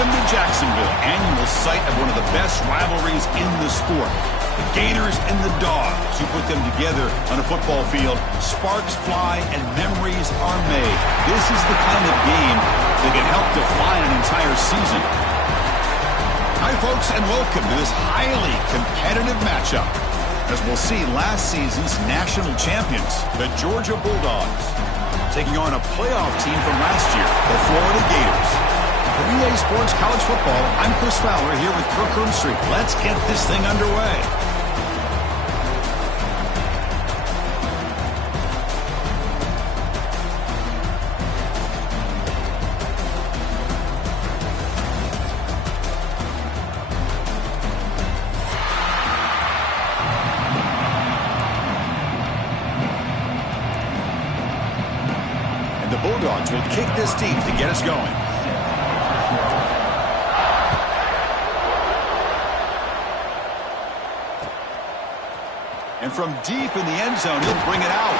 Welcome to Jacksonville, annual site of one of the best rivalries in the sport. The Gators and the Dogs. You put them together on a football field, sparks fly and memories are made. This is the kind of game that can help define an entire season. Hi, folks, and welcome to this highly competitive matchup. As we'll see, last season's national champions, the Georgia Bulldogs, taking on a playoff team from last year, the Florida Gators. For UGA Sports College Football, I'm Chris Fowler here with Kirk Street. Let's get this thing underway. And the Bulldogs will kick this deep to get us going. And from deep in the end zone, he'll bring it out.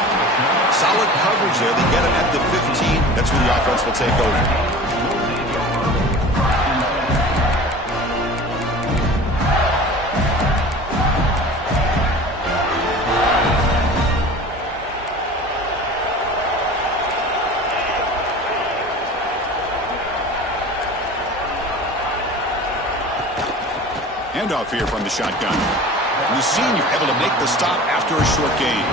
Solid coverage there. They get him at the 15. That's where the offense will take over. Handoff here from the shotgun. And the senior able to make the stop after a short gain.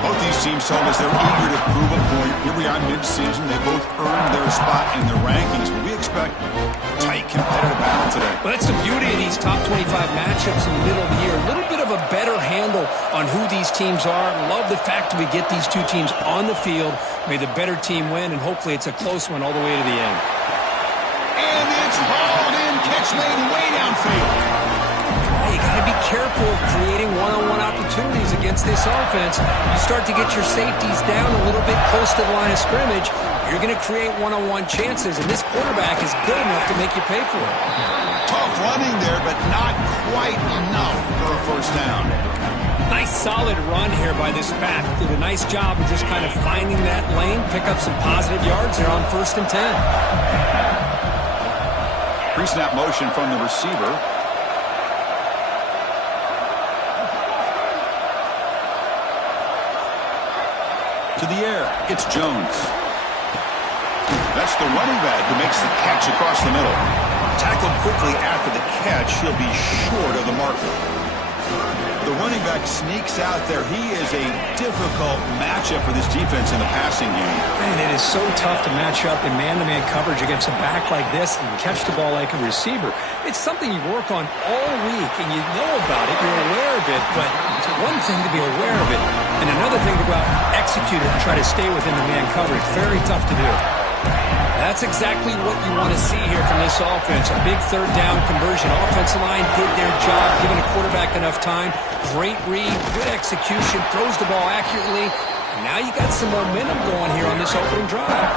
Both these teams told us they're eager to prove a point. Here we are mid-season. They both earned their spot in the rankings, but we expect a tight, competitive battle today. Well, that's the beauty of these top 25 matchups in the middle of the year. A little bit of a better handle on who these teams are. Love the fact that we get these two teams on the field. May the better team win, and hopefully it's a close one all the way to the end. And it's hauled in. Catch made way downfield. You got to be careful of creating one-on-one opportunities against this offense. You start to get your safeties down a little bit close to the line of scrimmage, you're going to create one-on-one chances, and this quarterback is good enough to make you pay for it. Tough running there, but not quite enough for a first down. Nice solid run here by this back. Did a nice job of just kind of finding that lane, pick up some positive yards there on 1st and 10. Pre-snap motion from the receiver. To the air, it's Jones. That's the running back who makes the catch across the middle. Tackled quickly after the catch, he'll be short of the marker. The running back sneaks out there. He is a difficult matchup for this defense in the passing game. Man, it is so tough to match up in man-to-man coverage against a back like this and catch the ball like a receiver. It's something you work on all week, and you know about it, you're aware of it, but it's one thing to be aware of it, and another thing to go out and execute it and try to stay within the man coverage. Very tough to do. That's exactly what you want to see here from this offense. A big third down conversion. Offensive line did their job, giving a quarterback enough time. Great read, good execution, throws the ball accurately. And now you got some momentum going here on this opening drive.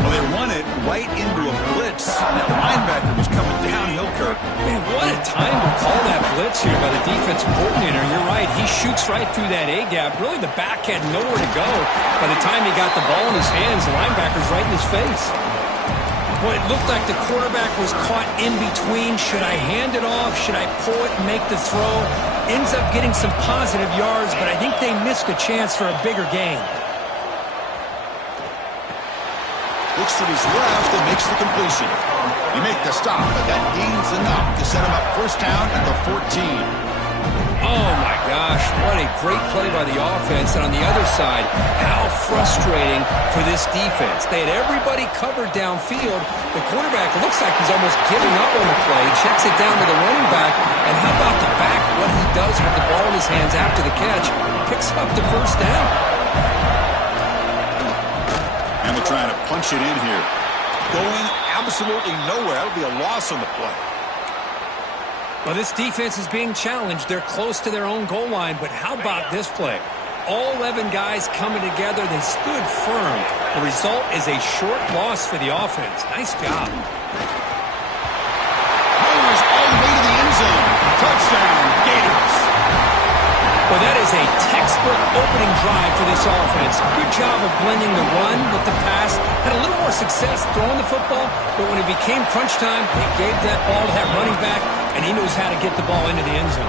Well, they run it right into a blitz. That linebacker was coming downhill, Kirk. Man, what a time to call that blitz here by the defensive coordinator. You're right. He shoots right through that A-gap. Really, the back had nowhere to go. By the time he got the ball in his hands, the linebacker's right in his face. Well, it looked like the quarterback was caught in between. Should I hand it off? Should I pull it and make the throw? Ends up getting some positive yards, but I think they missed a chance for a bigger gain. Looks to his left and makes the completion. You make the stop, but that gains enough to set him up first down at the 14. Oh, my gosh. What a great play by the offense. And on the other side, how frustrating for this defense. They had everybody covered downfield. The quarterback looks like he's almost giving up on the play. Checks it down to the running back. And how about the back, what he does with the ball in his hands after the catch? Picks up the first down. And they're trying to punch it in here. Going absolutely nowhere. That'll be a loss on the play. Well, this defense is being challenged. They're close to their own goal line, but how about this play? All 11 guys coming together. They stood firm. The result is a short loss for the offense. Nice job. Mowers all the way to the end zone. Touchdown, Gators. Well, that is a textbook opening drive for this offense. Good job of blending the run with the pass. Had a little more success throwing the football, but when it became crunch time, he gave that ball to that running back, and he knows how to get the ball into the end zone.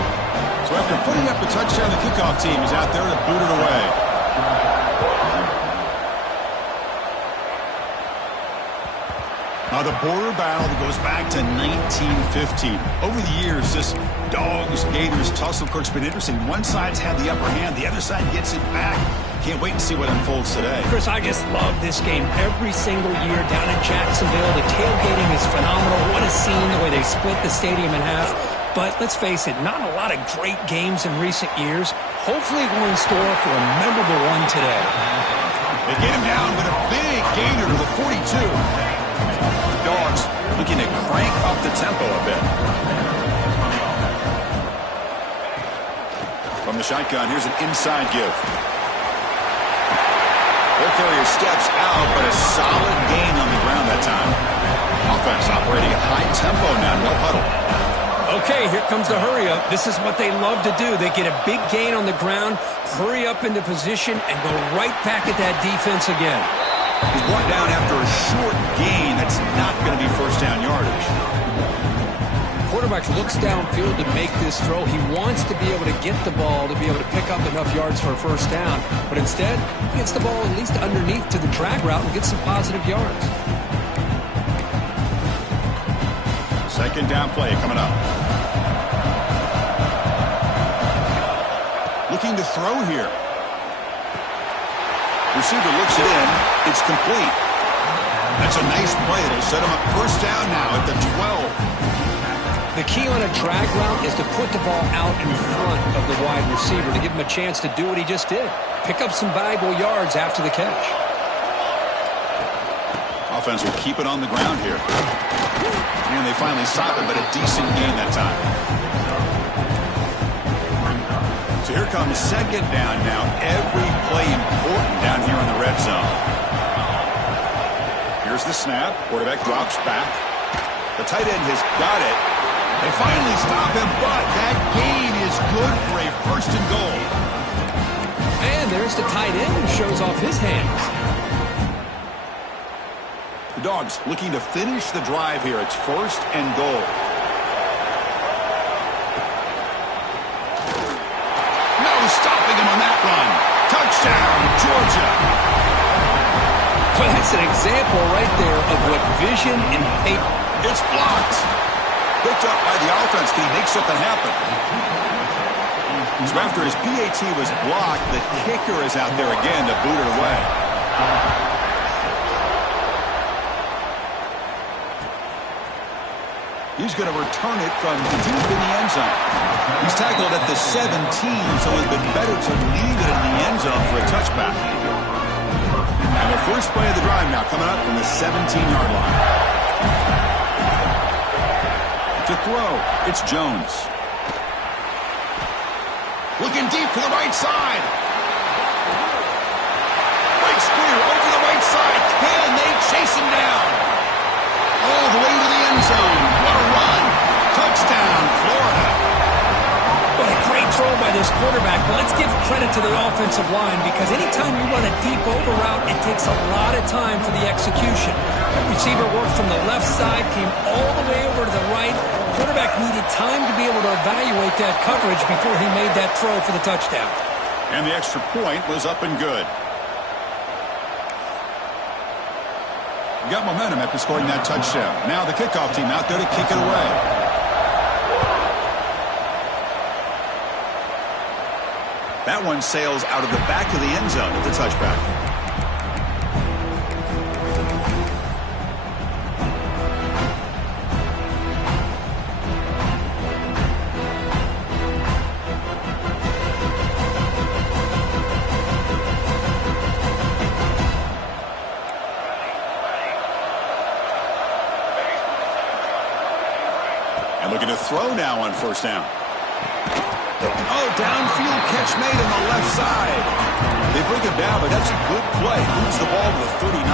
So after putting up a touchdown, the kickoff team is out there to boot it away. Now the border battle goes back to 1915. Over the years, this Dogs, Gators tussle, of course, been interesting. One side's had the upper hand, the other side gets it back. Can't wait to see what unfolds today. Chris, I just love this game every single year down in Jacksonville. The tailgating is phenomenal. What a scene, the way they split the stadium in half. But let's face it, not a lot of great games in recent years. Hopefully we're in store for a memorable one today. They get him down with a big gainer to the 42. Dogs looking to crank up the tempo a bit. From the shotgun, here's an inside give. Their carrier steps out, but a solid gain on the ground that time. Offense operating at high tempo now, no huddle. Okay, here comes the hurry up. This is what they love to do. They get a big gain on the ground, hurry up into position, and go right back at that defense again. He's brought down after a short gain. That's not going to be first down yardage. Quarterback looks downfield to make this throw. He wants to be able to get the ball to be able to pick up enough yards for a first down. But instead, he gets the ball at least underneath to the drag route and gets some positive yards. Second down play coming up. Looking to throw here. Receiver looks it in. It's complete. That's a nice play. It'll set him up first down now at the 12. The key on a drag route is to put the ball out in front of the wide receiver to give him a chance to do what he just did. Pick up some valuable yards after the catch. Offense will keep it on the ground here. And they finally stop it, but a decent gain that time. So here comes second down now. Every play important down here in the red zone. Here's the snap. Quarterback drops back. The tight end has got it. They finally stop him, but that gain is good for a first and goal. And there's the tight end who shows off his hands. The Dogs looking to finish the drive here. It's first and goal. No stopping him on that run. Touchdown, Georgia. Well, that's an example right there of what vision and paper. It's blocked. Picked up by the offense. Can he make something happen? So after his PAT was blocked, the kicker is out there again to boot it away. He's going to return it from deep in the end zone. He's tackled at the 17, so it's been better to leave it in the end zone for a touchback. And the first play of the drive now coming up from the 17-yard line. To throw, it's Jones. Looking deep to the right side. Breaks clear over the right side. Can they chase him down? All the way to the end zone. What a run. Touchdown, Florida. What a great throw by this quarterback. But let's give credit to the offensive line because anytime you run a deep over route, it takes a lot of time for the execution. The receiver worked from the left side, came all the way over to the right. Quarterback needed time to be able to evaluate that coverage before he made that throw for the touchdown. And the extra point was up and good. Got momentum after scoring that touchdown. Now the kickoff team out there to kick it away. That one sails out of the back of the end zone at the touchback. Looking to throw now on first down. Oh, downfield catch made on the left side. They bring him down, but that's a good play. Moves the ball to the 39.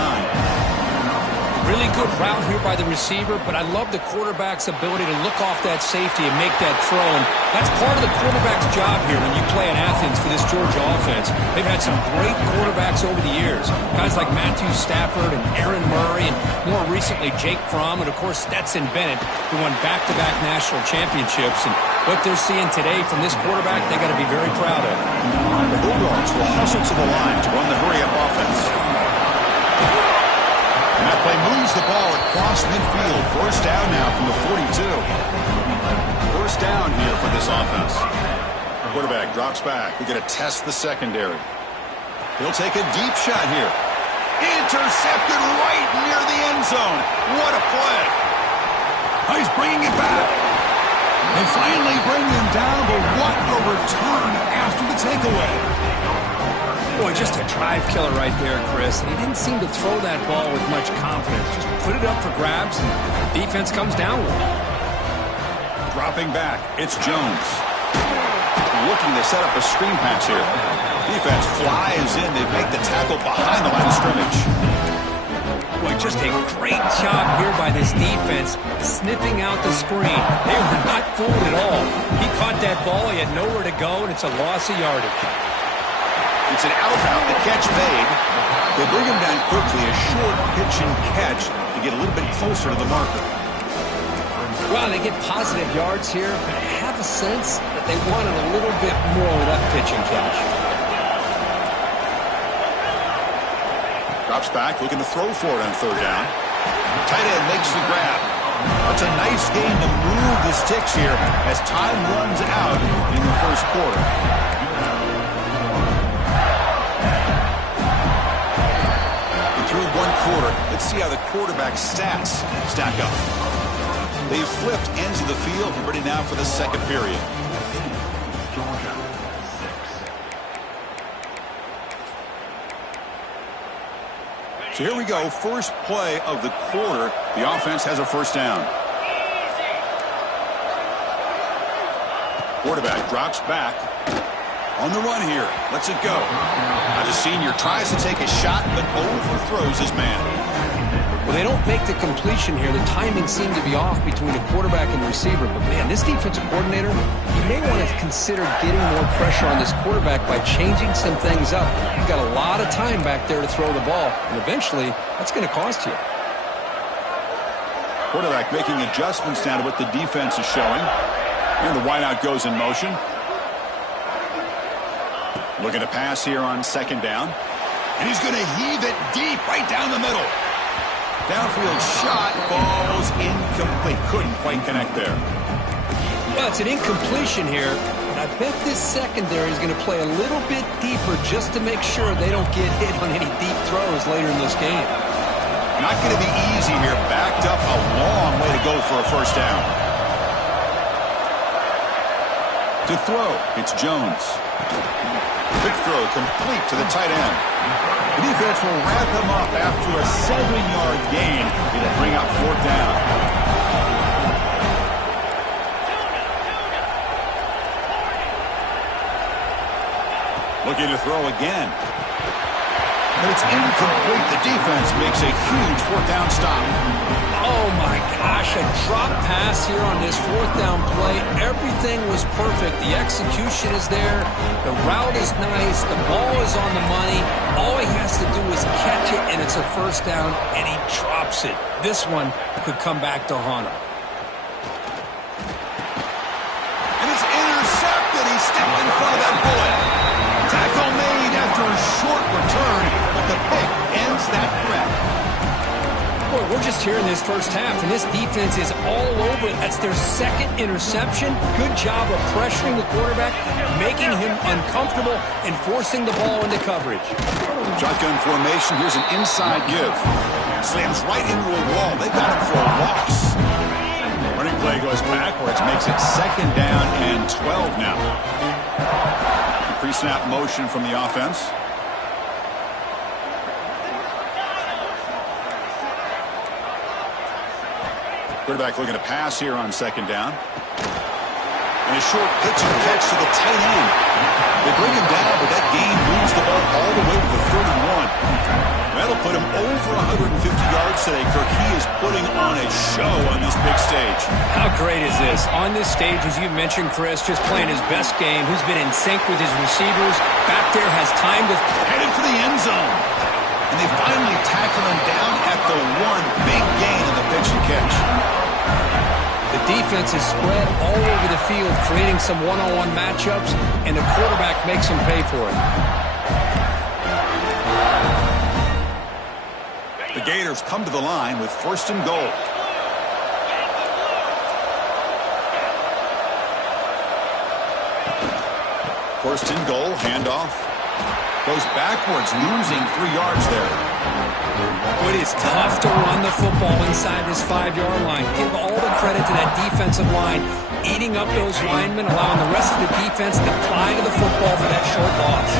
Really good route here by the receiver, but I love the quarterback's ability to look off that safety and make that throw. And that's part of the quarterback's job here when you play in Athens for this Georgia offense. They've had some great quarterbacks over the years. Guys like Matthew Stafford and Aaron Murray, and more recently Jake Fromm, and of course Stetson Bennett, who won back-to-back national championships. And what they're seeing today from this quarterback, they got to be very proud of. The Bulldogs will hustle to the line to run the hurry-up offense. And that play moves the ball across midfield. First down now from the 42. First down here for this offense. The quarterback drops back. We're going to test the secondary. He'll take a deep shot here. Intercepted right near the end zone. What a play. He's bringing it back. They finally bring him down, but what a return after the takeaway. Boy, just a drive killer right there, Chris. And he didn't seem to throw that ball with much confidence. Just put it up for grabs, and the defense comes down with it. Dropping back, it's Jones. Looking to set up a screen pass here. Defense flies in. They make the tackle behind the line of scrimmage. Boy, just a great job here by this defense, sniffing out the screen. They were not fooled at all. He caught that ball. He had nowhere to go, and it's a loss of yardage. It's an out-route, the catch made. They bring him down quickly, a short pitch and catch to get a little bit closer to the marker. Well, they get positive yards here, but I have a sense that they wanted a little bit more with that pitch and catch. Drops back, looking to throw for it on third down. Tight end makes the grab. That's a nice game to move the sticks here as time runs out in the first quarter. Through one quarter, let's see how the quarterback's stats stack up. They've flipped ends of the field, ready now for the second period. So here we go, first play of the quarter. The offense has a first down. Quarterback drops back. On the run here. Lets it go. Now the senior tries to take a shot, but overthrows his man. Well, they don't make the completion here. The timing seemed to be off between the quarterback and the receiver. But, man, this defensive coordinator, he may want to consider getting more pressure on this quarterback by changing some things up. He's got a lot of time back there to throw the ball. And eventually, that's going to cost you. Quarterback making adjustments now to what the defense is showing. And the wideout goes in motion. Looking to pass here on second down. And he's going to heave it deep right down the middle. Downfield shot falls incomplete. Couldn't quite connect there. Well, it's an incompletion here. But I bet this secondary is going to play a little bit deeper just to make sure they don't get hit on any deep throws later in this game. Not going to be easy here. Backed up a long way to go for a first down. To throw, it's Jones. Quick throw complete to the tight end. The defense will wrap him up after a 7-yard gain. It'll bring up fourth down. Looking to throw again. But it's incomplete. The defense makes a huge fourth down stop. Oh, my gosh, a drop pass here on this fourth down play. Everything was perfect. The execution is there. The route is nice. The ball is on the money. All he has to do is catch it, and it's a first down, and he drops it. This one could come back to haunt him. And it's intercepted. He stepped in front of that bullet. Tackle made after a short return, but the pick ends that threat. Boy, we're just here in this first half, and this defense is all over. That's their second interception. Good job of pressuring the quarterback, making him uncomfortable, and forcing the ball into coverage. Shotgun formation. Here's an inside give. Slams right into a wall. They got him for a loss. Running play goes backwards. Makes it second down and 12 now. Pre-snap motion from the offense. Quarterback looking to pass here on second down. And a short pitch and catch to the tight end. They bring him down, but that gain moves the ball all the way to the 31. That'll put him over 150 yards today, Kirk. He is putting on a show on this big stage. How great is this? On this stage, as you mentioned, Chris, just playing his best game. He's been in sync with his receivers. Back there has time to... Headed for the end zone. And they finally tackle him down at the one. Big gain in the pitch and catch. The defense is spread all over the field, creating some one-on-one matchups, and the quarterback makes them pay for it. The Gators come to the line with 1st and goal. First and goal, handoff. Goes backwards, losing 3 yards there. It is tough to run the football inside this 5-yard line. Give all the credit to that defensive line, eating up those linemen, allowing the rest of the defense to fly to the football for that short loss.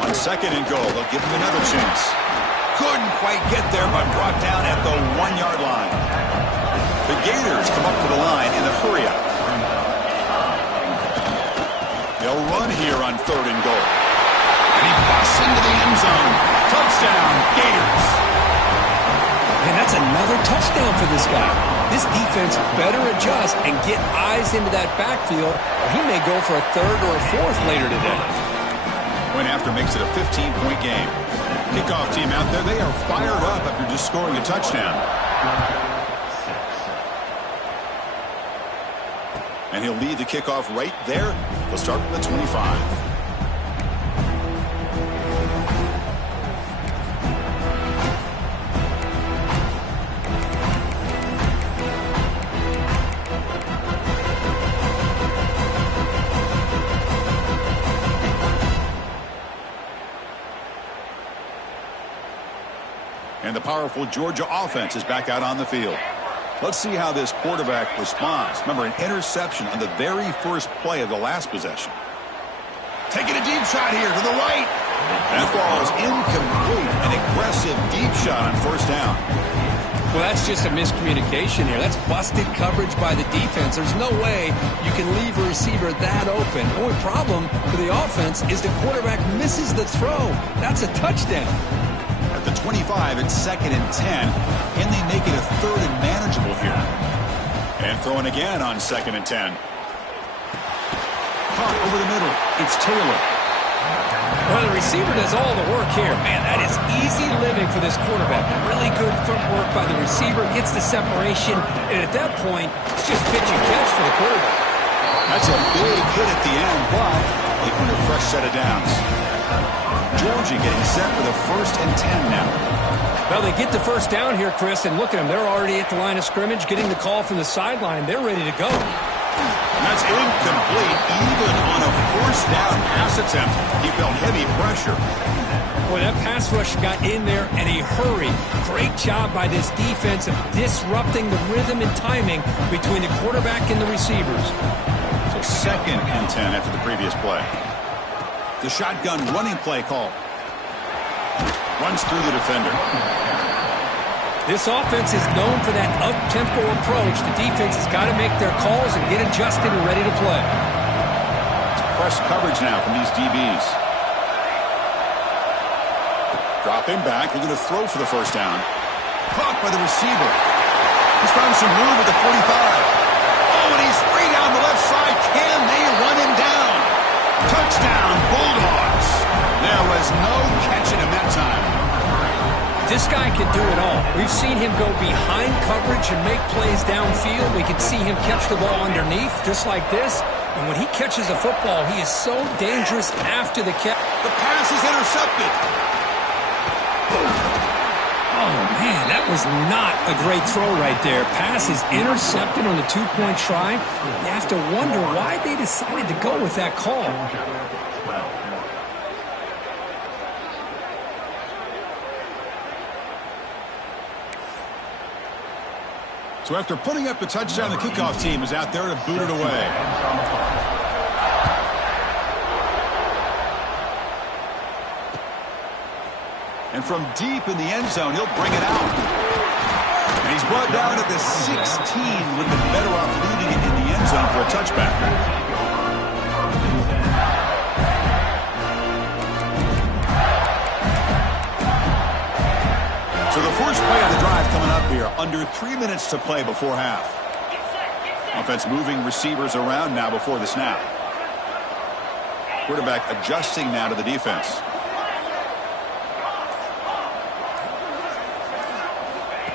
On 2nd and goal, they'll give him another chance. Couldn't quite get there, but brought down at the 1-yard line. The Gators come up to the line in the hurry-up. They'll run here on 3rd and goal. And he busts into the end zone. Touchdown, Gators. And that's another touchdown for this guy. This defense better adjust and get eyes into that backfield, or he may go for a 3rd or a 4th later today. Point after makes it a 15-point game. Kickoff team out there, they are fired up after just scoring a touchdown. And he'll lead the kickoff right there. They'll start from the 25. And the powerful Georgia offense is back out on the field. Let's see how this quarterback responds. Remember, an interception on the very first play of the last possession. Taking a deep shot here to the right. That ball is incomplete. An aggressive deep shot on 1st down. Well, that's just a miscommunication here. That's busted coverage by the defense. There's no way you can leave a receiver that open. The only problem for the offense is the quarterback misses the throw. That's a touchdown. At the 25, it's 2nd and 10. Can they make it a 3rd and manageable here? And throwing again on 2nd and 10. Caught over the middle. It's Taylor. Well, the receiver does all the work here. Man, that is easy living for this quarterback. Really good footwork by the receiver. Gets the separation. And at that point, it's just pitch and catch for the quarterback. That's a big hit at the end, but they earn a fresh set of downs. Georgia getting set for the 1st and 10 now. Well, they get the 1st down here, Chris, and look at them. They're already at the line of scrimmage, getting the call from the sideline. They're ready to go. And that's incomplete. Even on a 1st down pass attempt, he felt heavy pressure. Boy, that pass rush got in there in a hurry. Great job by this defense of disrupting the rhythm and timing between the quarterback and the receivers. So 2nd and 10 after the previous play. The shotgun running play call. Runs through the defender. This offense is known for that up-tempo approach. The defense has got to make their calls and get adjusted and ready to play. It's press coverage now from these DBs. Dropping back. They're going to throw for the 1st down. Caught by the receiver. He's found some room at the 45. Oh, and he's free down the left side. Can they run him down? Touchdown, Bulldogs. There was no catching him that time. This guy can do it all. We've seen him go behind coverage and make plays downfield. We can see him catch the ball underneath, just like this. And when he catches a football, he is so dangerous after the catch. The pass is intercepted. Oh, man, that was not a great throw right there. Pass is intercepted on the 2-point try. You have to wonder why they decided to go with that call. So after putting up the touchdown, the kickoff team is out there to boot it away. And from deep in the end zone, he'll bring it out. And he's brought down at the 16. Would have been better off leaving it in the end zone for a touchback. first play of the drive coming up here. Under 3 minutes to play before half. Offense moving receivers around now before the snap. Quarterback adjusting now to the defense.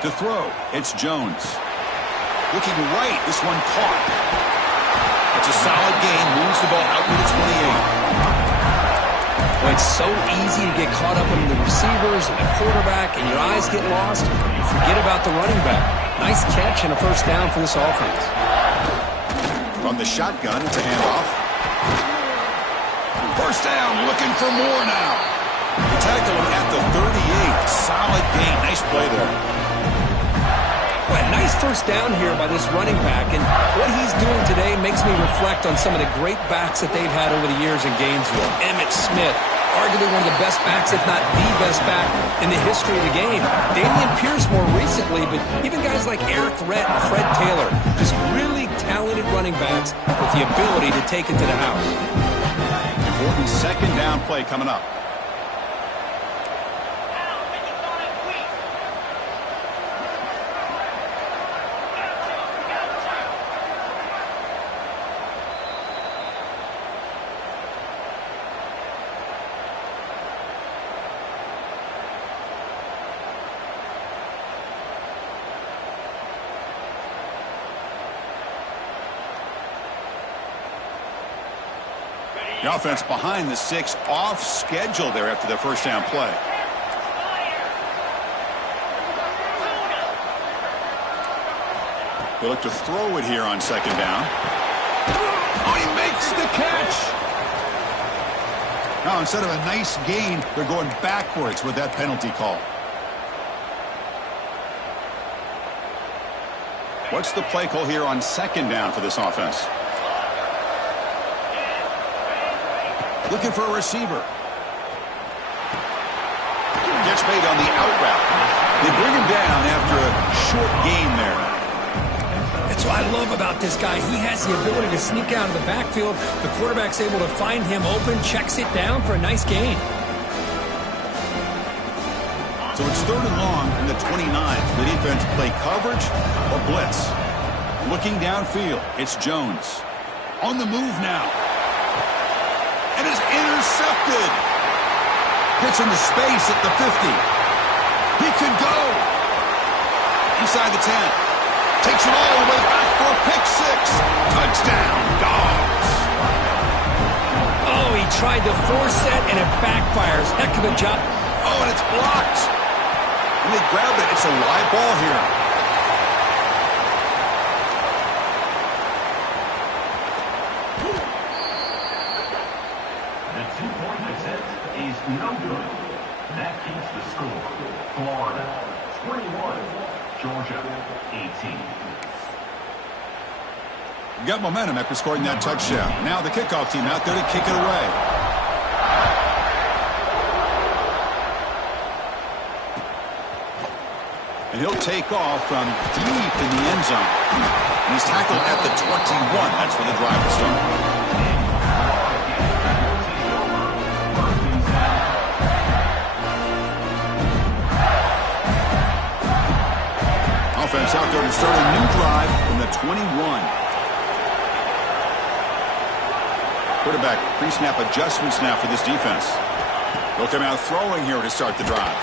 To throw, it's Jones. Looking right, this one caught. It's a solid gain, moves the ball out to the 28. Well, it's so easy to get caught up in the receivers and the quarterback, and your eyes get lost. You forget about the running back. Nice catch and a first down for this offense. From the shotgun, it's a handoff. First down, looking for more now. They tackle him at the 38. Solid gain. Nice play there. Well, nice first down here by this running back, and what he's doing today makes me reflect on some of the great backs that they've had over the years in Gainesville. Emmitt Smith, arguably one of the best backs, if not the best back in the history of the game. Damian Pierce more recently, but even guys like Eric Rett and Fred Taylor, just really talented running backs with the ability to take it to the house. Important second down play coming up. The offense behind the 6, off schedule there after the first down play. They look to throw it here on second down. Oh, he makes the catch. Now, instead of a nice gain, they're going backwards with that penalty call. What's the play call here on second down for this offense? Looking for a receiver. Gets made on the out route. They bring him down after a short gain there. That's what I love about this guy. He has the ability to sneak out of the backfield. The quarterback's able to find him open, checks it down for a nice gain. So it's third and long from the 29. The defense play coverage or blitz. Looking downfield, it's Jones. On the move now. And is intercepted. Gets into space at the 50. He could go. Inside the 10. Takes it all the way back for a pick 6. Touchdown, Dogs. Oh, he tried to force it, and it backfires. Heck of a job. Oh, and it's blocked. And they grab it. It's a live ball here. No good. That keeps the score. Florida 21, Georgia 18. Got momentum after scoring that touchdown. Now the kickoff team out there to kick it away. And he'll take off from deep in the end zone. And he's tackled at the 21. That's where the drive will start. Offense out there to start a new drive from the 21. Quarterback pre-snap adjustments now for this defense. They'll come out throwing here to start the drive.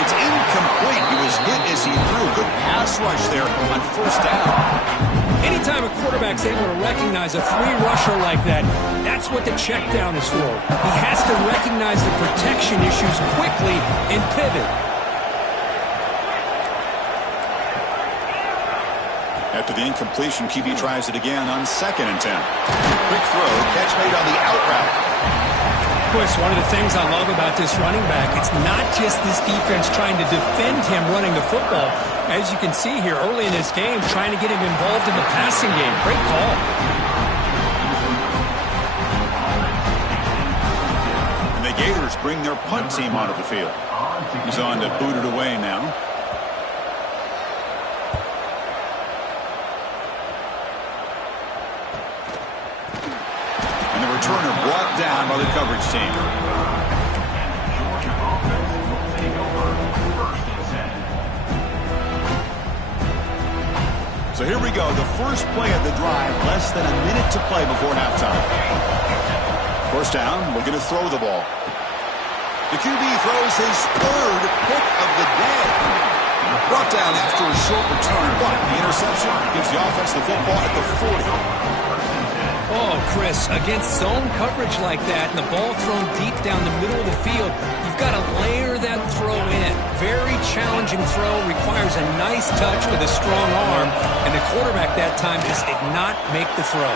It's incomplete. He was hit as he threw. Good pass rush there on first down. Anytime a quarterback's able to recognize a free rusher like that, that's what the check down is for. He has to recognize the protection issues quickly and pivot. After the incompletion, QB tries it again on 2nd and 10. Quick throw, catch made on the out route. Of course, one of the things I love about this running back, it's not just this defense trying to defend him running the football. As you can see here early in this game, trying to get him involved in the passing game. Great call. And the Gators bring their punt team onto the field. He's on to boot it away now. Returner brought down by the coverage team. So here we go, the first play of the drive, less than a minute to play before halftime. First down, looking to throw the ball. The QB throws his third pick of the day. Brought down after a short return, but the interception gives the offense the football at the 40. Oh, Chris, against zone coverage like that and the ball thrown deep down the middle of the field, you've got to layer that throw in. Very challenging throw, requires a nice touch with a strong arm, and the quarterback that time just did not make the throw.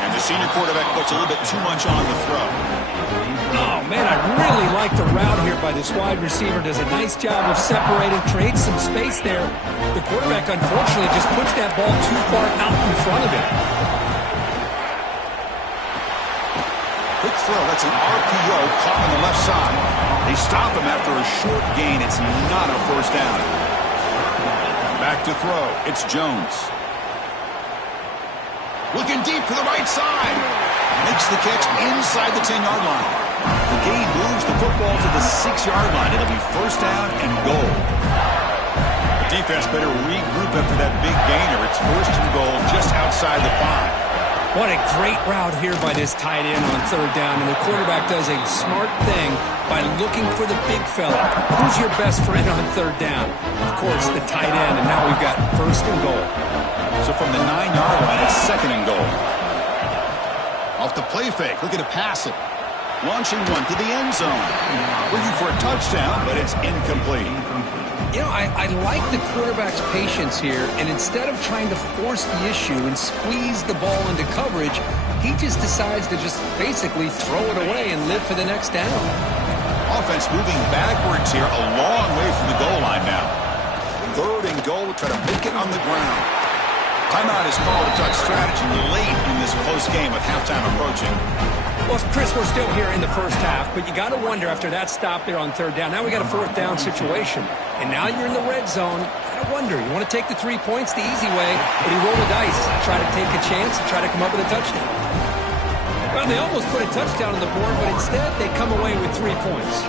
And the senior quarterback puts a little bit too much on the throw. Oh, man, I really like the route here by this wide receiver. Does a nice job of separating, creates some space there. The quarterback, unfortunately, just puts that ball too far out in front of him. Quick throw, that's an RPO caught on the left side. They stop him after a short gain. It's not a first down. Back to throw, it's Jones. Looking deep to the right side. Makes the catch inside the 10-yard line. The gain moves the football to the 6-yard line. It'll be first down and goal. The defense better regroup after that big gainer. It's first and goal just outside the 5. What a great route here by this tight end on third down, and the quarterback does a smart thing by looking for the big fella. Who's your best friend on third down? Of course, the tight end, and now we've got first and goal. So from the 9-yard line, it's second and goal. Off the play fake, looking to pass it. Launching one to the end zone. Looking for a touchdown, but it's incomplete. You know, I like the quarterback's patience here, and instead of trying to force the issue and squeeze the ball into coverage, he just decides to just basically throw it away and live for the next down. Offense moving backwards here, a long way from the goal line now. Third and goal, try to make it on the ground. Timeout is called to touch strategy late in this close game with halftime approaching. Well, Chris, we're still here in the first half, but you got to wonder after that stop there on third down. Now we got a fourth down situation, and now you're in the red zone. I wonder, you want to take the 3 points the easy way, but you roll the dice, try to take a chance, and try to come up with a touchdown. Well, they almost put a touchdown on the board, but instead they come away with 3 points.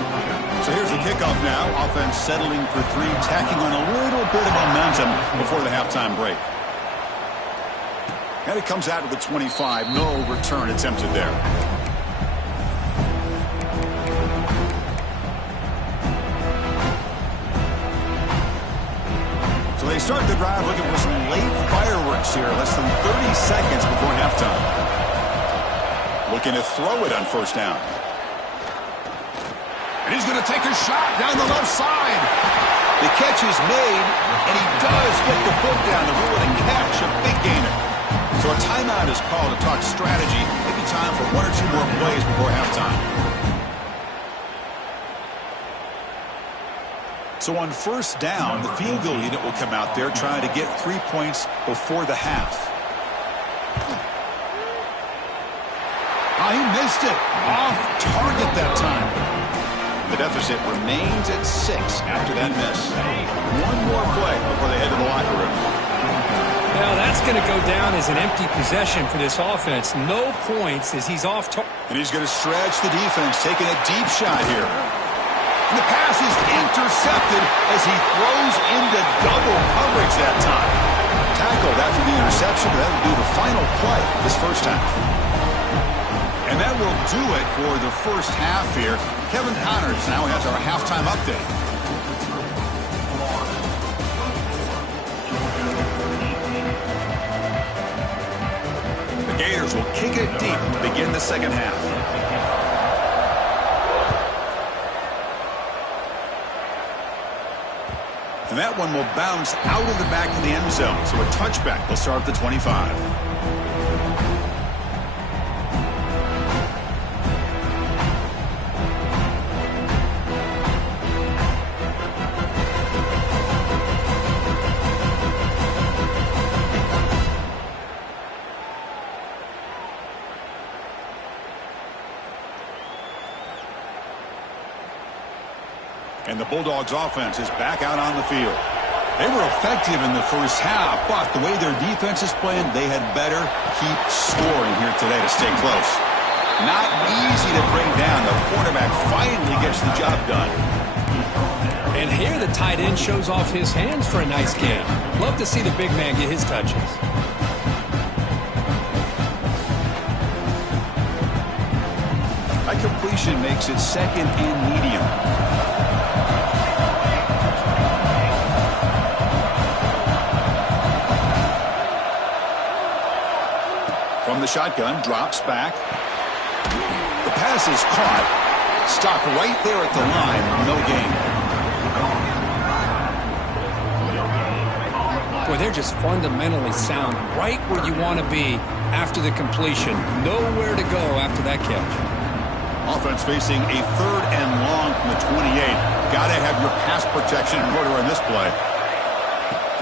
So here's the kickoff now. Offense settling for 3, tacking on a little bit of momentum before the halftime break. And it comes out to the 25. No return attempted there. So they start the drive looking for some late fireworks here. Less than 30 seconds before halftime. Looking to throw it on first down. And he's going to take a shot down the left side. The catch is made, and he does get the foot down to rule it and catch a big gainer. So a timeout is called to talk strategy. Maybe time for 1 or 2 more plays before halftime. So on first down, the field goal unit will come out there trying to get 3 points before the half. He missed it. Off target that time. The deficit remains at 6 after that miss. 1 more play before they head to the locker room. Well, that's going to go down as an empty possession for this offense. No points as he's off target. And he's going to stretch the defense, taking a deep shot here. And the pass is intercepted as he throws into double coverage that time. Tackled after the interception. That will be the final play this first half. And that will do it for the first half here. Kevin Connors now has our halftime update. The Gators will kick it deep to begin the second half. And that one will bounce out of the back of the end zone. So a touchback will start at the 25. And the Bulldogs offense is back out on the field. They were effective in the first half, but the way their defense is playing, they had better keep scoring here today to stay close. Not easy to bring down. The quarterback finally gets the job done. And here the tight end shows off his hands for a nice game. Love to see the big man get his touches. That completion makes it second and medium. From the shotgun, drops back. The pass is caught. Stopped right there at the line. No gain. Boy, they're just fundamentally sound right where you want to be after the completion. Nowhere to go after that catch. Offense facing a 3rd and long from the 28. Got to have your pass protection in order on this play.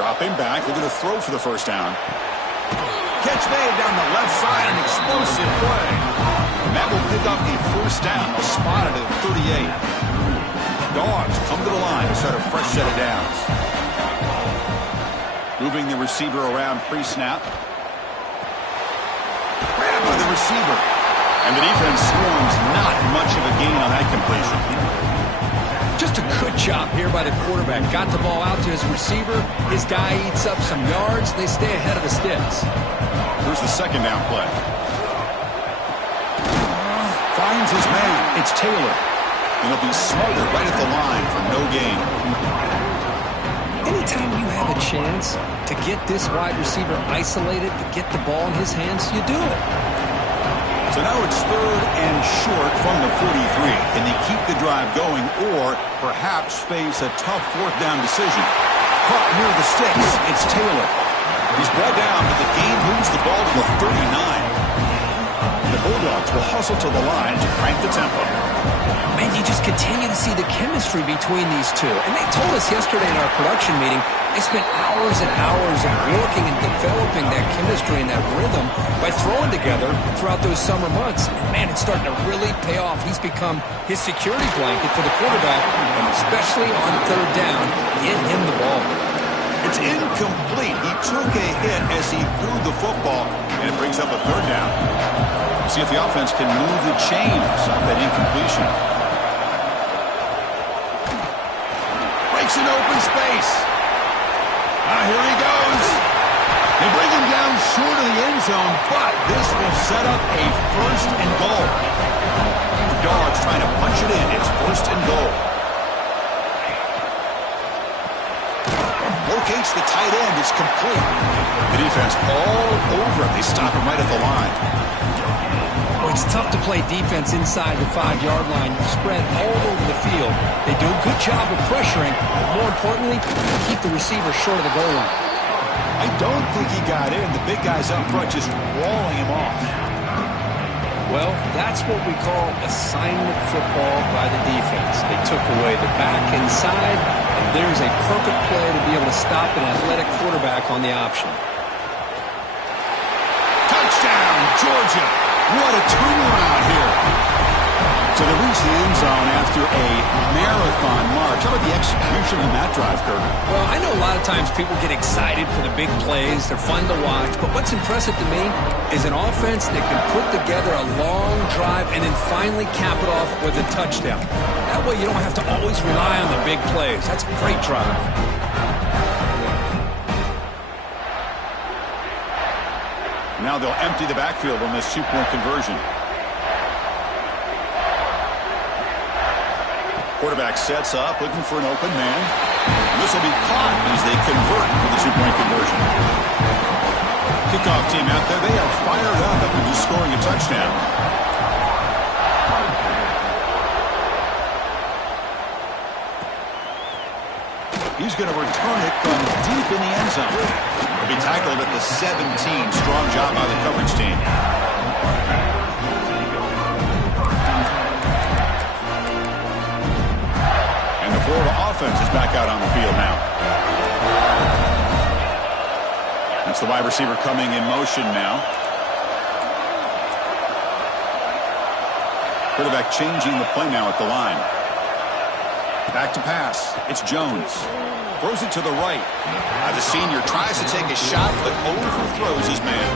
Dropping back. They're going to throw for the first down. Catch made down the left side. An explosive play. And that will pick up a first down. They'll spot it at 38. Dogs come to the line to start a fresh set of downs. Moving the receiver around pre-snap. Grab by the receiver. And the defense swarms. Not much of a gain on that completion. Just a good job here by the quarterback. Got the ball out to his receiver. His guy eats up some yards. They stay ahead of the sticks. Here's the second down play. Finds his man. It's Taylor. And he'll be smothered right at the line for no gain. Anytime you have a chance to get this wide receiver isolated, to get the ball in his hands, you do it. So now it's 3rd and short from the 43. Can they keep the drive going or perhaps face a tough 4th down decision? Caught near the sticks. It's Taylor. He's brought down, but the game moves the ball to the 39. The Bulldogs will hustle to the line to crank the tempo. Man, you just continue to see the chemistry between these two. And they told us yesterday in our production meeting, they spent hours and hours of working and developing that chemistry and that rhythm by throwing together throughout those summer months. And man, it's starting to really pay off. He's become his security blanket for the quarterback, and especially on 3rd down, get him the ball. It's incomplete. He took a hit as he threw the football, and it brings up a 3rd down. See if the offense can move the chains off that incompletion. Breaks an open space. Here he goes. They bring him down short of the end zone, but this will set up a 1st and goal. The Dogs trying to punch it in. It's 1st and goal. Locates the tight end. It's complete. The defense all over it. They stop him right at the line. Well, it's tough to play defense inside the 5-yard line. Spread all over the field. They do a good job of pressuring, but more importantly, keep the receiver short of the goal line. I don't think he got in. The big guys up front just walling him off. Well, that's what we call assignment football by the defense. They took away the back inside, and there's a perfect play to be able to stop an athletic quarterback on the option. Touchdown, Georgia. What a turnaround here. So they reach the end zone after a marathon march. How about the execution on that drive, Kirby? Well, I know a lot of times people get excited for the big plays. They're fun to watch. But what's impressive to me is an offense that can put together a long drive and then finally cap it off with a touchdown. That way you don't have to always rely on the big plays. That's a great drive. Now they'll empty the backfield on this 2-point conversion. Quarterback sets up, looking for an open man. And this will be caught as they convert for the 2-point conversion. Kickoff team out there, they are fired up after just scoring a touchdown. He's going to return it from deep in the end zone. He'll be tackled at the 17. Strong job by the coverage team. And the Florida offense is back out on the field now. That's the wide receiver coming in motion now. Quarterback changing the play now at the line. Back to pass. It's Jones. Throws it to the right. The senior tries to take a shot, but overthrows his man.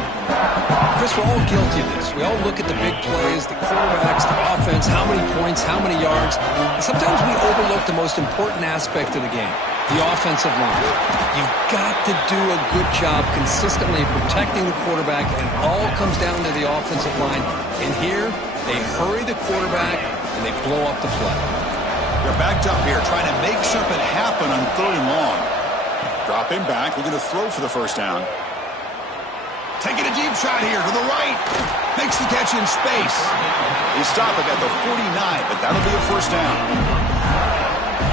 Chris, we're all guilty of this. We all look at the big plays, the quarterbacks, the offense, how many points, how many yards. And sometimes we overlook the most important aspect of the game, the offensive line. You've got to do a good job consistently protecting the quarterback, and it all comes down to the offensive line. And here, they hurry the quarterback, and they blow up the play. They're backed up here, trying to make something happen on 3rd and long. Drop him back. We're going to throw for the first down. Taking a deep shot here to the right. Makes the catch in space. He stopped it at the 49, but that'll be a first down.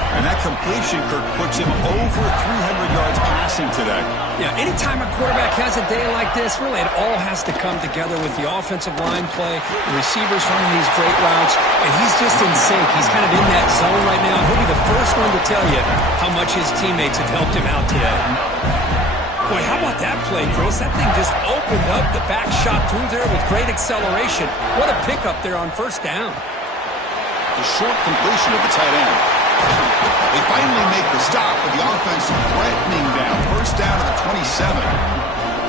And that completion, Kirk, puts him over 300 yards passing today. Yeah, anytime a quarterback has a day like this, really it all has to come together with the offensive line play, the receivers running these great routes, and he's just in sync. He's kind of in that zone right now. He'll be the first one to tell you how much his teammates have helped him out today. Boy, how about that play, Chris? That thing just opened up the back shot through there with great acceleration. What a pickup there on first down. The short completion of the tight end. They finally make the stop, but the offense threatening down. First down to the 27.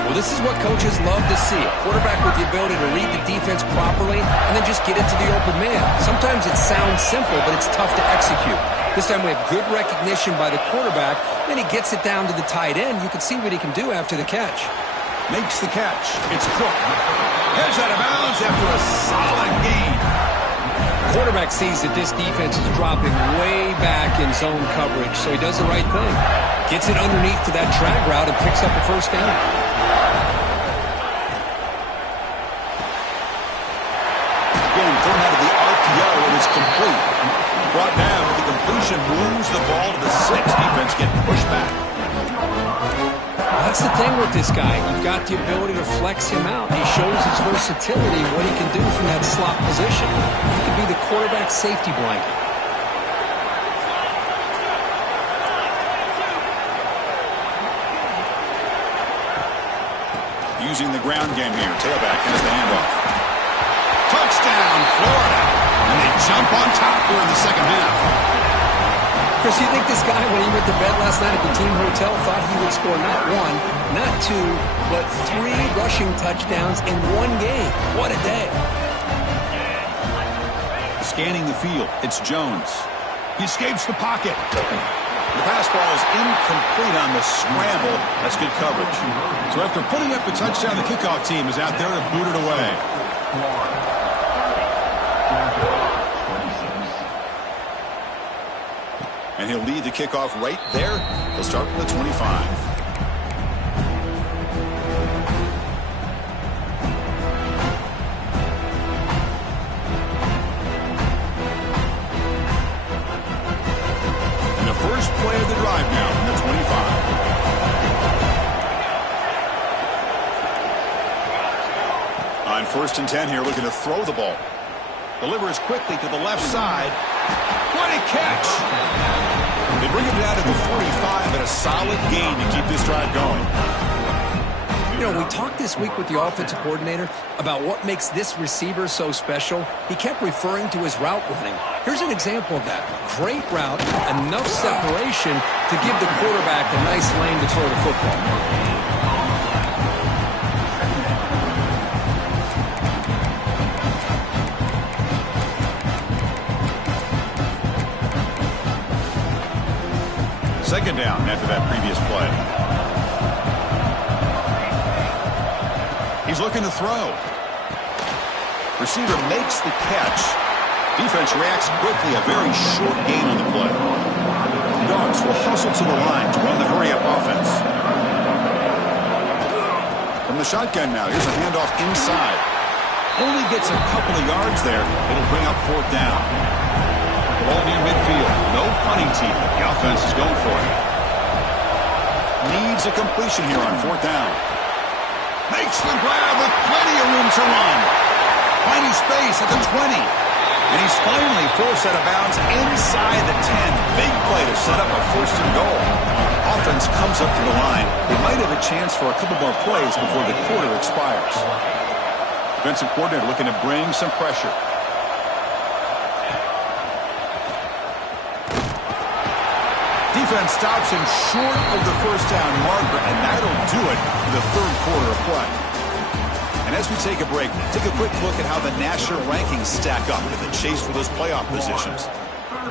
Well, this is what coaches love to see. A quarterback with the ability to read the defense properly and then just get it to the open man. Sometimes it sounds simple, but it's tough to execute. This time we have good recognition by the quarterback. Then he gets it down to the tight end. You can see what he can do after the catch. Makes the catch. It's Cook. Heads out of bounds after a solid gain. Quarterback sees that this defense is dropping way back in zone coverage, so he does the right thing. Gets it underneath to that drag route and picks up a first down. Again, thrown out of the RPO, and it's complete. Brought down with the completion, moves the ball to the 6. Defense get pushed back. That's the thing with this guy. You've got the ability to flex him out. He shows his versatility, what he can do from that slot position. He could be the quarterback safety blanket. Using the ground game here. Tailback has the handoff. Touchdown, Florida. And they jump on top here in the second half. Chris, you think this guy, when he went to bed last night at the team hotel, thought he would score not 1, not 2, but 3 rushing touchdowns in one game? What a day. Scanning the field, it's Jones. He escapes the pocket. The pass ball is incomplete on the scramble. That's good coverage. So after putting up the touchdown, the kickoff team is out there to boot it away. And he'll lead the kickoff right there. He'll start from the 25. And the first play of the drive now from the 25. On 1st and 10 here, looking to throw the ball. Delivers quickly to the left side. What a catch! They bring it down to the 45, and a solid gain to keep this drive going. You know, we talked this week with the offensive coordinator about what makes this receiver so special. He kept referring to his route running. Here's an example of that. Great route, enough separation to give the quarterback a nice lane to throw the football. Second down after that previous play. He's looking to throw. Receiver makes the catch. Defense reacts quickly. A very short gain on the play. Dogs will hustle to the line to run the hurry-up offense. From the shotgun now, here's a handoff inside. Only gets a couple of yards there. It'll bring up 4th down. Ball near midfield. No punting team. The offense is going for it. Needs a completion here on 4th down. Makes the grab with plenty of room to run. Finding space at the 20. And he's finally forced out of bounds inside the 10. Big play to set up a 1st and goal. Offense comes up to the line. They might have a chance for a couple more plays before the quarter expires. Defensive coordinator looking to bring some pressure. defense stops him short of the first down marker, and that'll do it for the third quarter of play. And as we take a break, take a quick look at how the national rankings stack up in the chase for those playoff positions.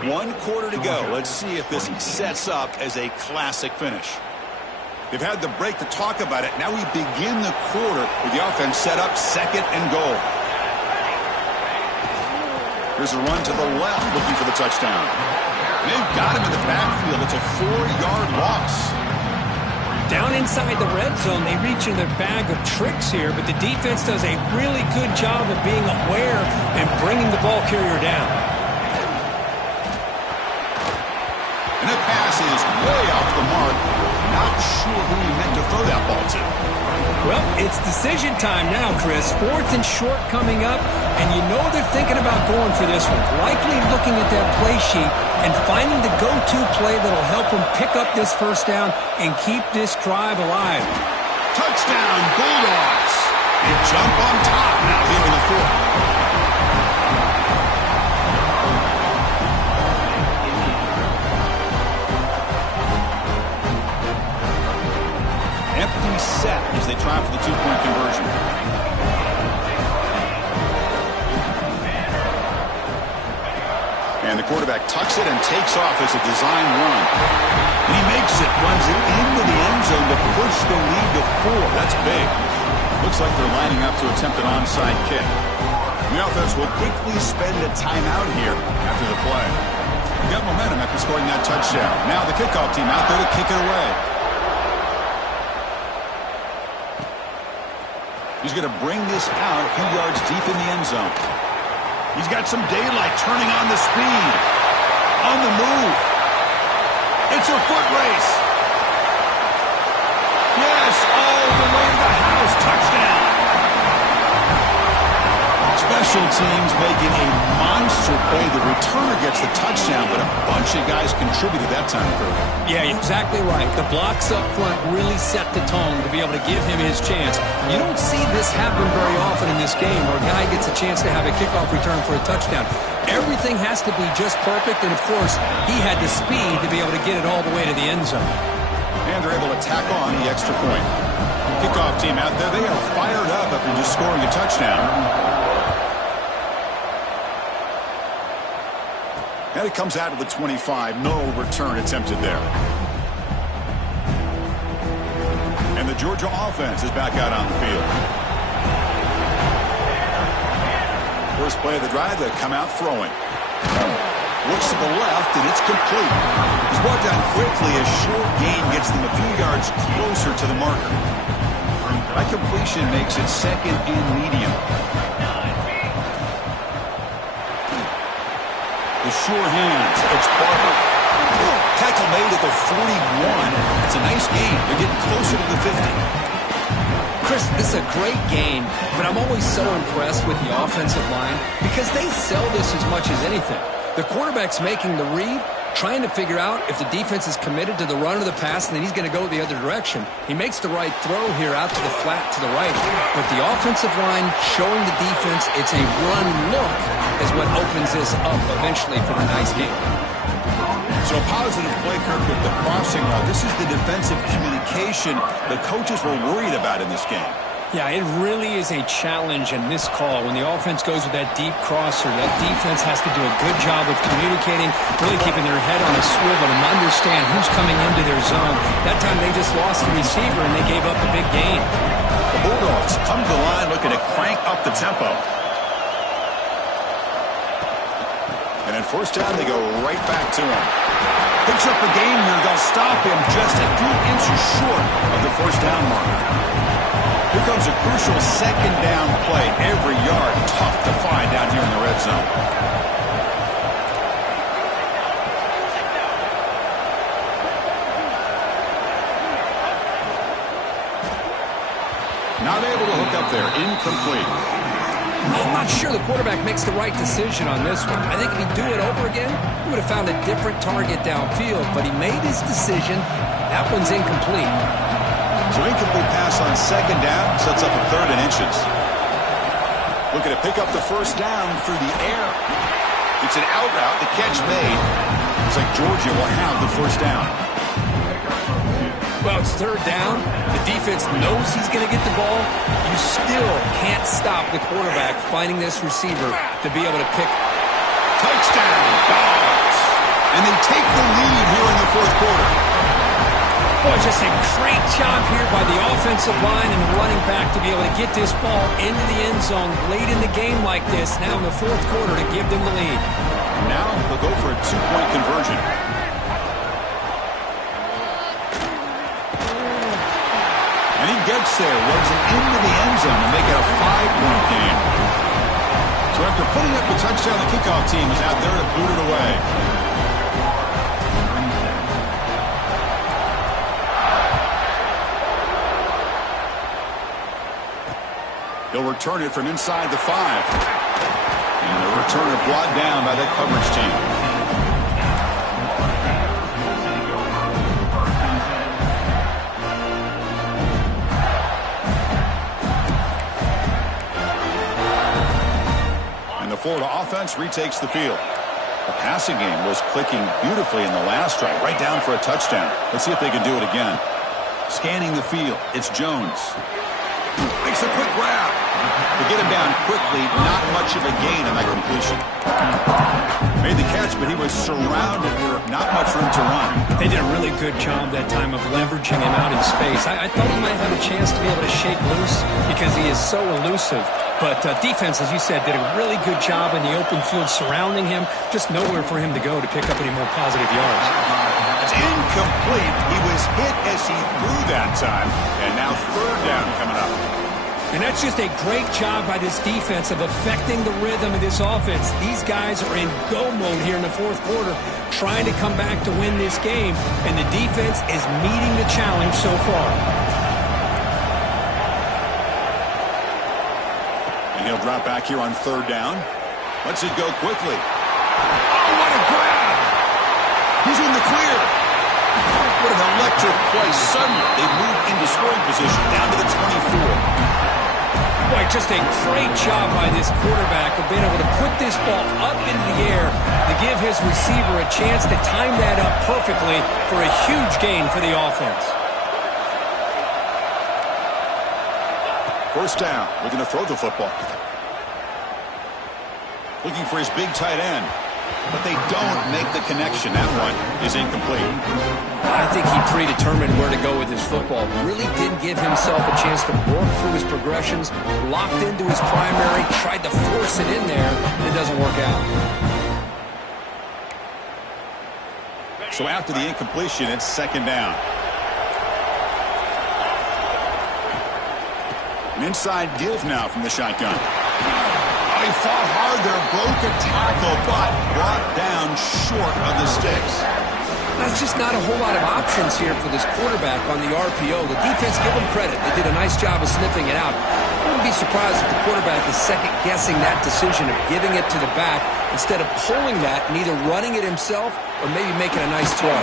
1 quarter to go. Let's see if this sets up as a classic finish. They've had the break to talk about it. Now we begin the quarter with the offense set up 2nd and goal. Here's a run to the left looking for the touchdown. They've got him in the backfield. It's a 4-yard loss. Down inside the red zone, they reach in their bag of tricks here, but the defense does a really good job of being aware and bringing the ball carrier down. And that pass is way off the mark. Not sure who he meant to throw that ball to. Well, it's decision time now, Chris. 4th and short coming up, and you know they're thinking about going for this one. Likely looking at that play sheet and finding the go-to play that'll help them pick up this first down and keep this drive alive. Touchdown, Bulldogs. They jump on top now here in the 4th. Empty set as they try for the 2-point conversion. And the quarterback tucks it and takes off as a design run. And he makes it, runs it into the end zone to push the lead to 4. That's big. Looks like they're lining up to attempt an onside kick. And the offense will quickly spend a timeout here after the play. They got momentum after scoring that touchdown. Now the kickoff team out there to kick it away. He's going to bring this out a few yards deep in the end zone. He's got some daylight, turning on the speed. On the move. It's a foot race. Yes, all the way to the house. Touchdown. Special teams making a monster play. The returner gets the touchdown, but a bunch of guys contributed that time. Yeah, exactly right. The blocks up front really set the tone to be able to give him his chance. You don't see this happen very often in this game where a guy gets a chance to have a kickoff return for a touchdown. Everything has to be just perfect, and of course, he had the speed to be able to get it all the way to the end zone. And they're able to tack on the extra point. Kickoff team out there, they are fired up after just scoring a touchdown. And it comes out of the 25. No return attempted there. And the Georgia offense is back out on the field. First play of the drive, they come out throwing. Looks to the left, and it's complete. He's brought down quickly. A short gain gets them a few yards closer to the marker. That completion makes it 2nd and medium. The sure hands. It's Barber. Tackle made at the 41. It's a nice gain. They're getting closer to the 50. Chris, this is a great game, but I'm always so impressed with the offensive line because they sell this as much as anything. The quarterback's making the read, trying to figure out if the defense is committed to the run or the pass, and then he's going to go the other direction. He makes the right throw here out to the flat to the right, but the offensive line showing the defense it's a run look is what opens this up eventually for the nice game. So a positive play, Kirk, with the crossing route. This is the defensive communication the coaches were worried about in this game. Yeah, it really is a challenge in this call. When the offense goes with that deep crosser, that defense has to do a good job of communicating, really keeping their head on a swivel and understand who's coming into their zone. That time they just lost the receiver and they gave up a big gain. The Bulldogs come to the line looking to crank up the tempo. And then first down, they go right back to him. Picks up the gain here. They'll stop him just a few inches short of the first down mark. Here comes a crucial 2nd down play. Every yard tough to find down here in the red zone. Not able to hook up there. Incomplete. I'm not sure the quarterback makes the right decision on this one. I think if he'd do it over again, he would have found a different target downfield, but he made his decision. That one's incomplete. So incomplete pass on 2nd down sets up a 3rd and inches. Looking to pick up the first down through the air. It's an out route. The catch made. Looks like Georgia will have the first down. Now it's third down. The defense knows he's going to get the ball. You still can't stop the quarterback finding this receiver to be able to pick. Touchdown, Dogs. And they take the lead here in the fourth quarter. Boy, just a great job here by the offensive line and the running back to be able to get this ball into the end zone late in the game like this, now in the fourth quarter, to give them the lead. Now they'll go for a two-point conversion. And he gets there, runs it into the end zone to make it a 5-point game. So after putting up the touchdown, the kickoff team is out there to boot it away. He'll return it from inside the 5. And the returner brought down by that coverage team. Florida offense retakes the field. The passing game was clicking beautifully in the last drive, right down for a touchdown. Let's see if they can do it again. Scanning the field, it's Jones. Makes a quick grab. To get him down quickly, not much of a gain on that completion. Made the catch, but he was surrounded here, not much room to run. They did a really good job that time of leveraging him out in space. I thought he might have a chance to be able to shake loose because he is so elusive. But defense, as you said, did a really good job in the open field surrounding him. Just nowhere for him to go to pick up any more positive yards. It's incomplete. He was hit as he threw that time. And now third down coming up. And that's just a great job by this defense of affecting the rhythm of this offense. These guys are in go mode here in the fourth quarter, trying to come back to win this game. And the defense is meeting the challenge so far. And he'll drop back here on third down. Lets it go quickly. Oh, what a grab! He's in the clear. What an electric play. Suddenly, they move into scoring position down to the 24. Boy, just a great job by this quarterback of being able to put this ball up into the air to give his receiver a chance to time that up perfectly for a huge gain for the offense. First down, looking to throw the football. Looking for his big tight end. But they don't make the connection. That one is incomplete. I think he predetermined where to go with his football. Really didn't give himself a chance to work through his progressions. Locked into his primary, tried to force it in there. It doesn't work out. So after the incompletion, it's second down. An inside give now from the shotgun. Oh, he fought hard there, broke a tackle, but brought down short of the sticks. That's just not a whole lot of options here for this quarterback on the RPO. The defense, give them credit. They did a nice job of sniffing it out. I wouldn't be surprised if the quarterback is second-guessing that decision of giving it to the back instead of pulling that and either running it himself or maybe making a nice throw.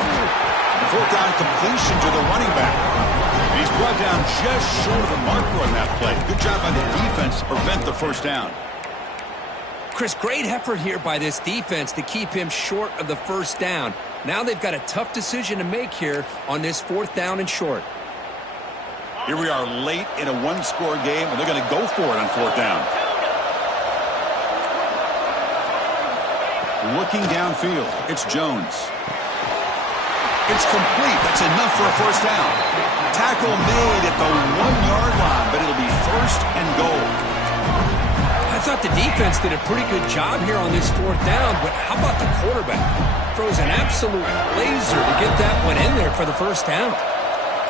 Fourth down completion to the running back. And he's brought down just short of the marker on that play. Good job by the defense to prevent the first down. Chris, great effort here by this defense to keep him short of the first down. Now they've got a tough decision to make here on this fourth down and short. Here we are late in a one-score game, and they're going to go for it on fourth down. Looking downfield, it's Jones. It's complete. That's enough for a first down. Tackle made at the 1-yard line, but it'll be first and goal. I thought the defense did a pretty good job here on this fourth down, but how about the quarterback? Throws an absolute laser to get that one in there for the first down.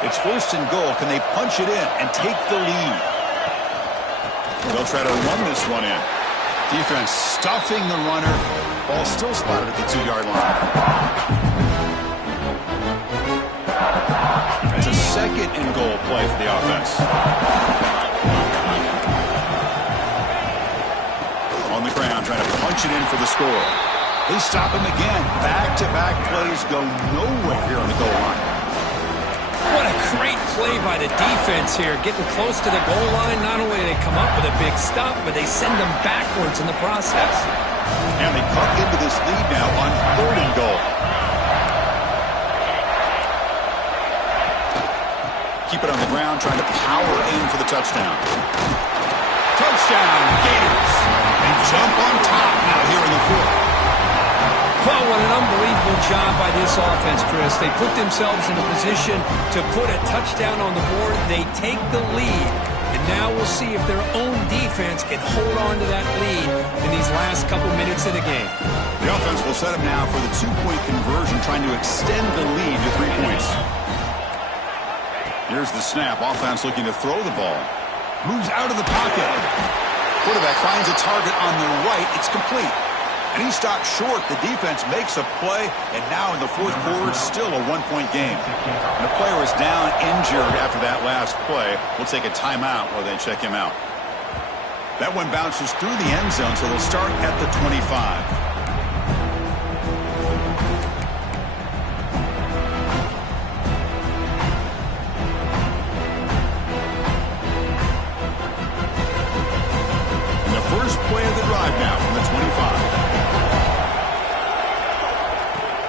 It's first and goal. Can they punch it in and take the lead? They'll try to run this one in. Defense stuffing the runner. Ball still spotted at the 2-yard line. That's a second and goal play for the offense. On the ground, trying to punch it in for the score. They stop him again. Back-to-back plays go nowhere here on the goal line. What a great play by the defense here. Getting close to the goal line, not only do they come up with a big stop, but they send them backwards in the process. And they cut into this lead now on third and goal. Keep it on the ground, trying to power in for the touchdown. Touchdown, Gators. They jump on top now here in the fourth. Well, what an unbelievable job by this offense, Chris. They put themselves in a position to put a touchdown on the board. They take the lead, and now we'll see if their own defense can hold on to that lead in these last couple minutes of the game. The offense will set up now for the two-point conversion, trying to extend the lead to 3 points. Here's the snap. Offense looking to throw the ball. Moves out of the pocket. Quarterback finds a target on the right. It's complete. And he stopped short. The defense makes a play, and now in the fourth quarter, it's still a one-point game. And the player is down injured after that last play. We'll take a timeout while they check him out. That one bounces through the end zone, so they'll start at the 25. First play of the drive now from the 25.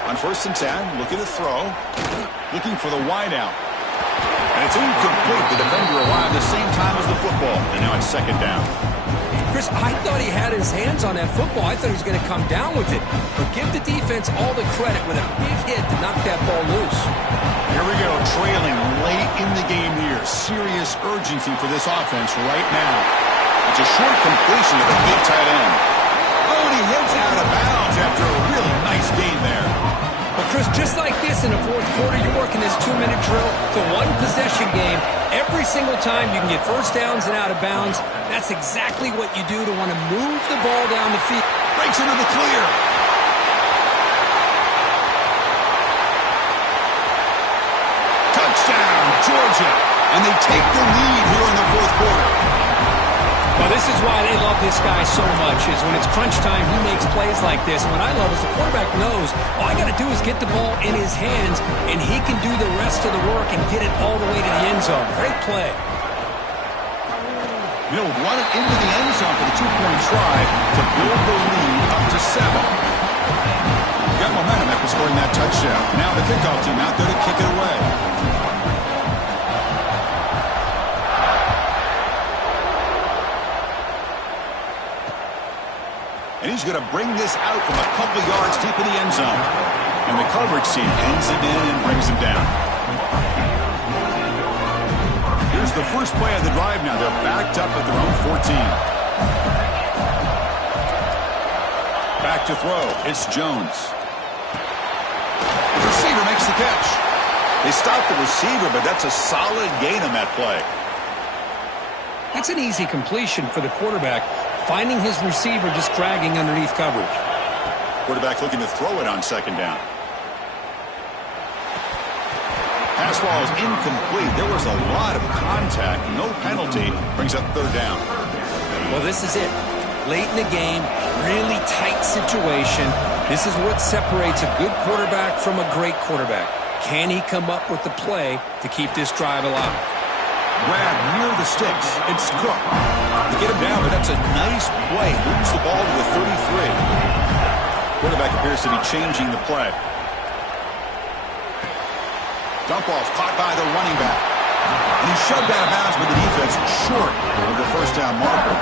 On 1st and 10, looking to throw. Looking for the wide out. And it's incomplete. The defender arrived the same time as the football. And now it's 2nd down. Chris, I thought he had his hands on that football. I thought he was going to come down with it. But give the defense all the credit with a big hit to knock that ball loose. Here we go, trailing late in the game here. Serious urgency for this offense right now. It's a short completion of the big tight end. Oh, and he heads out of bounds after a really nice gain there. But, Chris, just like this in the fourth quarter, you're working this 2-minute drill. It's a one-possession game. Every single time you can get first downs and out of bounds. That's exactly what you do to want to move the ball down the field. Breaks into the clear. Touchdown, Georgia. And they take the lead here in the fourth quarter. Well, this is why they love this guy so much, is when it's crunch time, he makes plays like this. And what I love is the quarterback knows all I got to do is get the ball in his hands, and he can do the rest of the work and get it all the way to the end zone. Great play. They'll run it into the end zone for the two-point try to build the lead up to 7. Got momentum after scoring that touchdown. Now the kickoff team out there to kick it away. And he's going to bring this out from a couple yards deep in the end zone. And the coverage team pins it in and brings him down. Here's the first play of the drive now. They're backed up at their own 14. Back to throw. It's Jones. The receiver makes the catch. They stop the receiver, but that's a solid gain on that play. That's an easy completion for the quarterback. Finding his receiver just dragging underneath coverage. Quarterback looking to throw it on 2nd down. Pass ball is incomplete. There was a lot of contact. No penalty. Brings up 3rd down. Well, this is it. Late in the game, really tight situation. This is what separates a good quarterback from a great quarterback. Can he come up with the play to keep this drive alive? Grab near the sticks. It's Cook. To get him down, but that's a nice play. Moves the ball to the 33. Quarterback appears to be changing the play. Dump off caught by the running back. And he's shoved out of bounds with the defense short of the 1st down marker.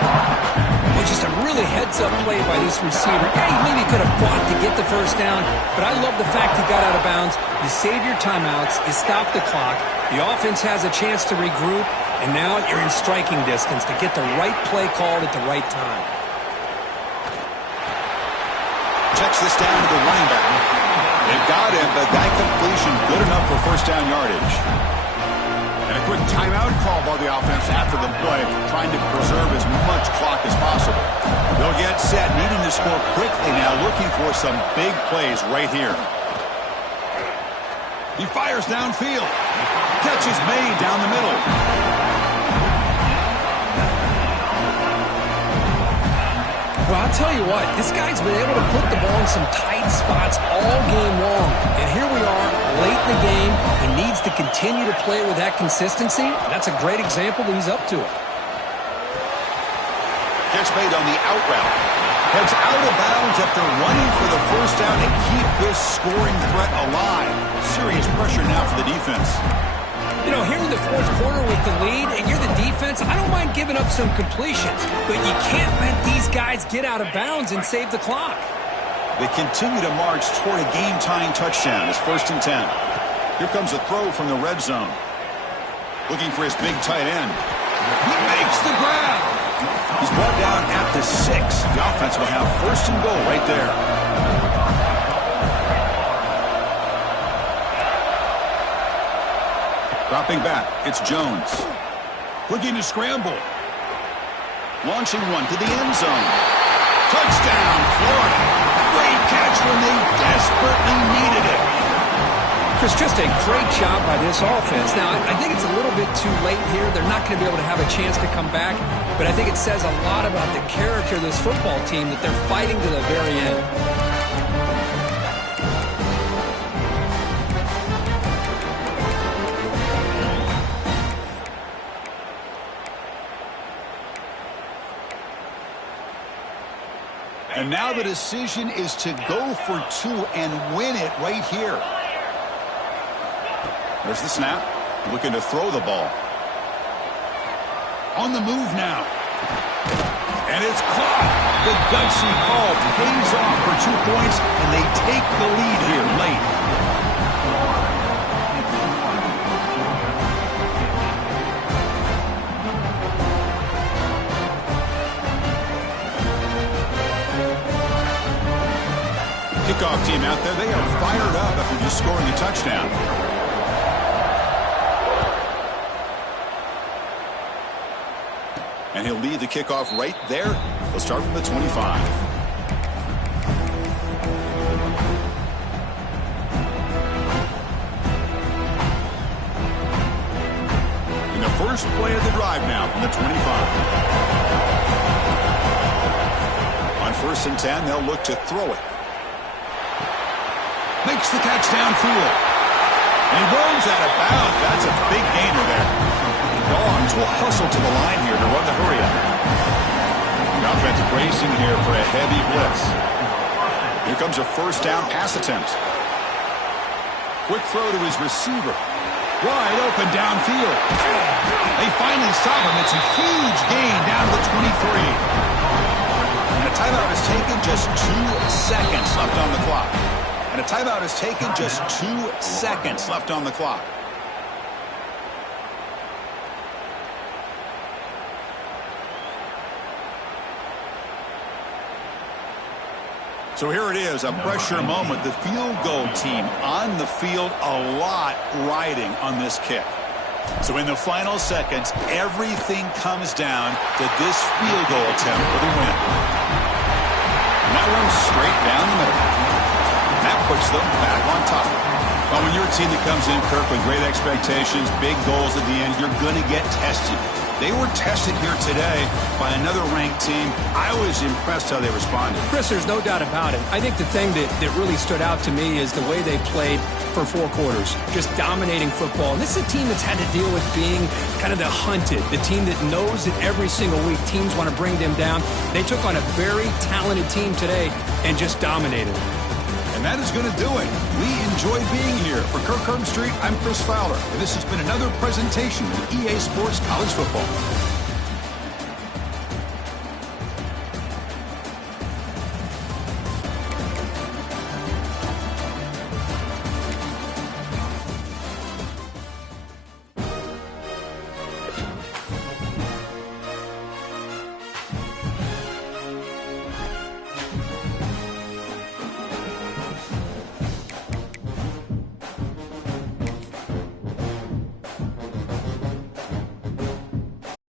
Well, just a really heads-up play by this receiver. Yeah, he maybe could have fought to get the 1st down, but I love the fact he got out of bounds. You save your timeouts, you stop the clock, the offense has a chance to regroup, and now you're in striking distance to get the right play called at the right time. Checks this down to the running back. They've got him, but that completion good enough for 1st down yardage. And a quick timeout call by the offense after the play, trying to preserve as much clock as possible. They'll get set, needing to score quickly now, looking for some big plays right here. He fires downfield. Catch is made down the middle. Well, I'll tell you what, this guy's been able to put the ball in some tight spots all game long. And here we are, late in the game. He needs to continue to play with that consistency. That's a great example that he's up to it. Catch made on the out route. Heads out of bounds after running for the 1st down to keep this scoring threat alive. Serious pressure now for the defense. You know, here in the fourth quarter with the lead, and you're the defense, I don't mind giving up some completions, but you can't let these guys get out of bounds and save the clock. They continue to march toward a game-tying touchdown. It's 1st and 10. Here comes a throw from the red zone. Looking for his big tight end. He makes the grab. He's brought down at the 6. The offense will have 1st and goal right there. Dropping back, it's Jones. Looking to scramble. Launching one to the end zone. Touchdown, Florida. Great catch when they desperately needed it. Chris, just a great job by this offense. Now, I think it's a little bit too late here. They're not going to be able to have a chance to come back, but I think it says a lot about the character of this football team that they're fighting to the very end. And now the decision is to go for 2 and win it right here. There's the snap. Looking to throw the ball. On the move now. And it's caught. The gutsy call pays off for 2 points, and they take the lead here late. Kickoff team out there, they are fired up after just scoring a touchdown. And he'll lead the kickoff right there. He'll start from the 25. In the first play of the drive now from the 25. On 1st and 10, they'll look to throw it. Makes the catch downfield. And he runs out of bounds. That's a big gainer there. Dogs will hustle to the line here to run the hurry-up. The offense bracing here for a heavy blitz. Here comes a 1st down pass attempt. Quick throw to his receiver. Wide open downfield. They finally stop him. It's a huge gain down to the 23. And a timeout is taken, just 2 seconds left on the clock. And a timeout is taken, just 2 seconds left on the clock. So here it is, a pressure moment. The field goal team on the field, a lot riding on this kick. So in the final seconds, everything comes down to this field goal attempt for the win. And that one's straight down the middle. That puts them back on top. Well, when you're a team that comes in, Kirk, with great expectations, big goals at the end, you're going to get tested. They were tested here today by another ranked team. I was impressed how they responded. Chris, there's no doubt about it. I think the thing that really stood out to me is the way they played for 4 quarters, just dominating football. And this is a team that's had to deal with being kind of the hunted, the team that knows that every single week teams want to bring them down. They took on a very talented team today and just dominated. And that is going to do it. We enjoy being here. For Kirk Herbstreit, I'm Chris Fowler. And this has been another presentation of EA Sports College Football.